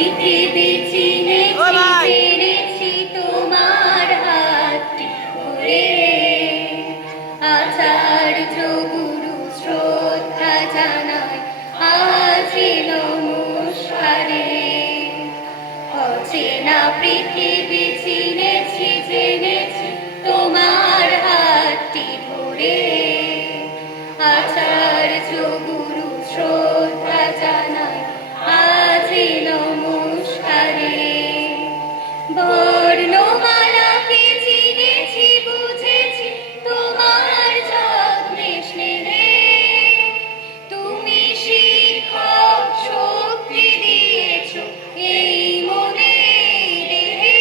পৃথিবী চিনেছি জেনেছি তোমার হাতটি ধরে। আচার্য গুরু শ্রদ্ধা জানাই আজি নমস্কারে। অচেনা পৃথিবী চিনেছি জেনেছি তোমার হাতটি ধরে। আচার্য গুরু শ্রদ্ধা জানাই আজি নমস্কারে। বর্ণমালাকে চিনেছি বুঝেছি তোমার যত্নে স্নেহে। তুমি শিক্ষক শক্তি দিয়েছ এই মনে দেহে।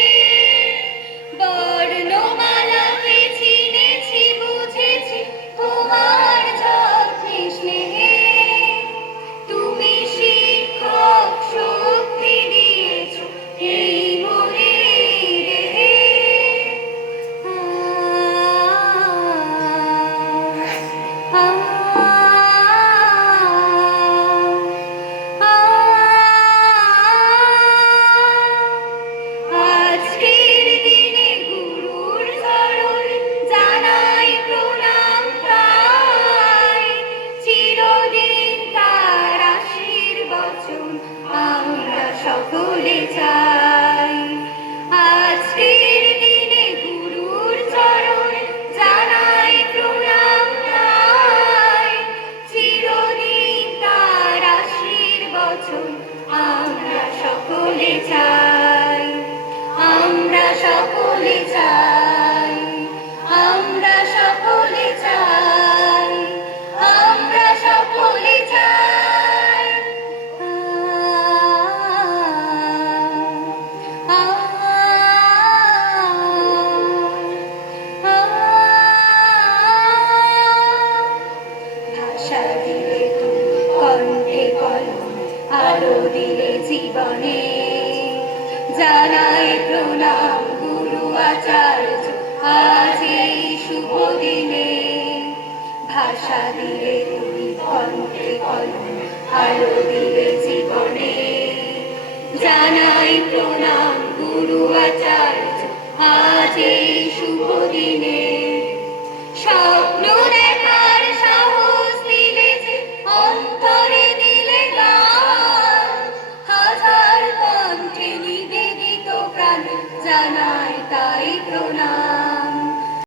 বর্ণমালাকে চিনেছি বুঝেছি তোমার যত্নে স্নেহে। তুমি শিক্ষক শক্তি দিয়েছ এই মনে দেহে। আজকের দিনে গুরুর চরণ জানাই প্রণাম তাই। চিরদিন তার আশীর্বচন আমরা সকলে চাই। আজকের দিনে গুরুর চরণ জানাই প্রণাম তাই। চিরদিন তার আশীর্বচন আমরা সকলে চাই। আমরা সকলে চাই। আমরা সকলে চাই। আমরা সকলে চাই। ভাষা দিলে তুমি কণ্ঠে কলম, আলো দিলে জীবনে। জানাই প্রণাম গুরু আচার্য আজ এই শুভ দিনে। ভাষা দিলে তুমি কণ্ঠে কলম, আলো দিলে জীবনে। জানাই প্রণাম গুরু আচার্য আজ এই শুভ দিনে।